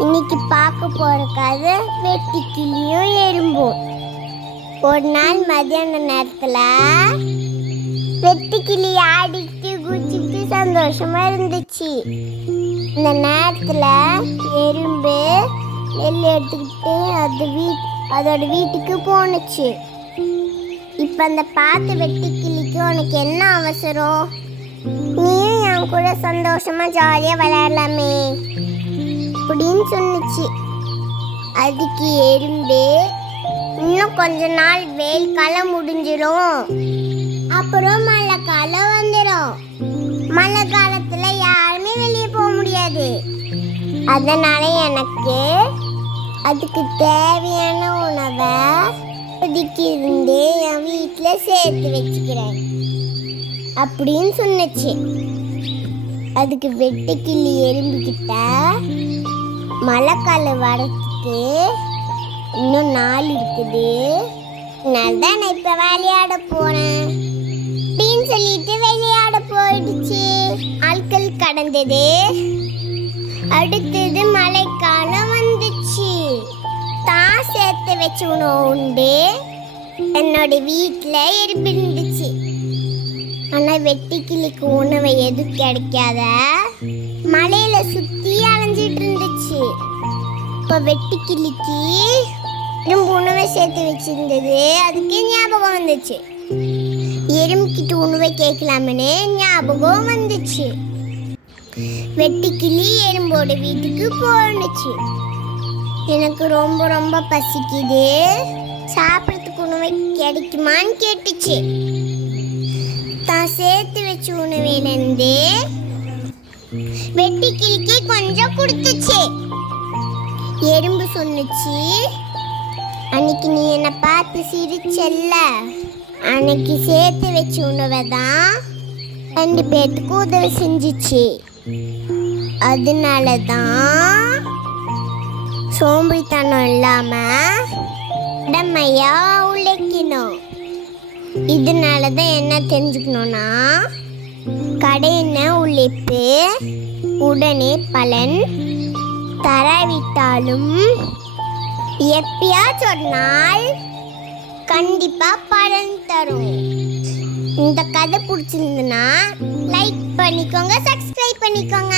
இன்னைக்கு பார்க்க போற கதை வெட்டுக்கிளியும் எறும்பும். ஒரு நாள் மத்தியான நேரத்துல வெட்டுக்கிளி ஆடிட்டு குதிச்சுட்டு சந்தோஷமா இருந்துச்சு. இந்த நேரத்துல எறும்பு நெல் எடுத்துக்கிட்டு அதோட வீட்டுக்கு போனுச்சு. இப்ப அந்த பார்த்து வெட்டுக்கிளிக்கு உனக்கு என்ன அவசரம்? நீயும் என் கூட சந்தோஷமா ஜாலியா விளையாடலாமே அப்படின்னு சொன்னுச்சு. அதுக்கு எறும்பு, இன்னும் கொஞ்ச நாள் வெயில் காலம் முடிஞ்சிடும், அப்புறம் மழை காலம் வந்துடும். மழை காலத்துல யாருமே வெளியே போக முடியாது. அதனால எனக்கு அதுக்கு தேவையான உணவை இப்போதைக்கு இருந்து என் வீட்டில் சேர்த்து வச்சுக்கிறேன் அப்படின்னு சொன்னுச்சு. அதுக்கு வெட்டுக்கிளி எறும்புக்கிட்ட, மழை காலம் வரத்துக்கு இன்னும் நாள் இருக்குது, அதனால தான் நான் இப்போ விளையாட போறேன் அப்படின்னு சொல்லிட்டு விளையாட போயிடுச்சு. ஆட்கள் கடந்தது. அடுத்தது மழைக்காலம் வந்துச்சு. தான் சேர்த்து வச்ச உணவு உண்டு என்னோட வீட்டில் எறும்பு இருந்துச்சு. ஆனால் வெட்டுக்கிளிக்கு உணவை எதுவும் கிடைக்காத மலையில சுற்றி அலைஞ்சிட்டு இருந்துச்சு. இப்போ வெட்டுக்கிளிக்கு எறும்பு உணவை சேர்த்து வச்சிருந்தது. அதுக்கு ஞாபகம் வந்துச்சு. எறும்புக்கிட்ட உணவை கேட்கலாமனே ஞாபகம் வந்துச்சு. வெட்டுக்கிளி எறும்போட வீட்டுக்கு போனுச்சு. எனக்கு ரொம்ப ரொம்ப பசிக்குது, சாப்பிட்றதுக்கு உணவை கிடைக்குமான்னு கேட்டுச்சு. தான் சேர்த்து வச்ச உணவிலிருந்து வெட்டுக்கிளிக்கு கொஞ்சம் கொடுத்துச்சு. எறும்பு சொன்னுச்சு, அன்னைக்கு நீ என்னை பார்த்து சிரிச்சல்ல, அன்னைக்கு சேர்த்து வச்ச உணவை தான் 2 பேர்த்துக்கு உதவி செஞ்சிச்சு. அதனால தான் சோம்பேறித்தனம் இல்லாம உடமையா உழைக்கணும். இதனால தான் என்ன தெரிஞ்சுக்கணும்னா, கடின உழைப்பு உடனே பலன் தராவிட்டாலும் எப்பயாச்சும் ஒரு நாள் கண்டிப்பா பலன் தரும். இந்த கதை பிடிச்சிருந்துன்னா லைக் பண்ணிக்கோங்க, சப்ஸ்கிரைப் பண்ணிக்கோங்க.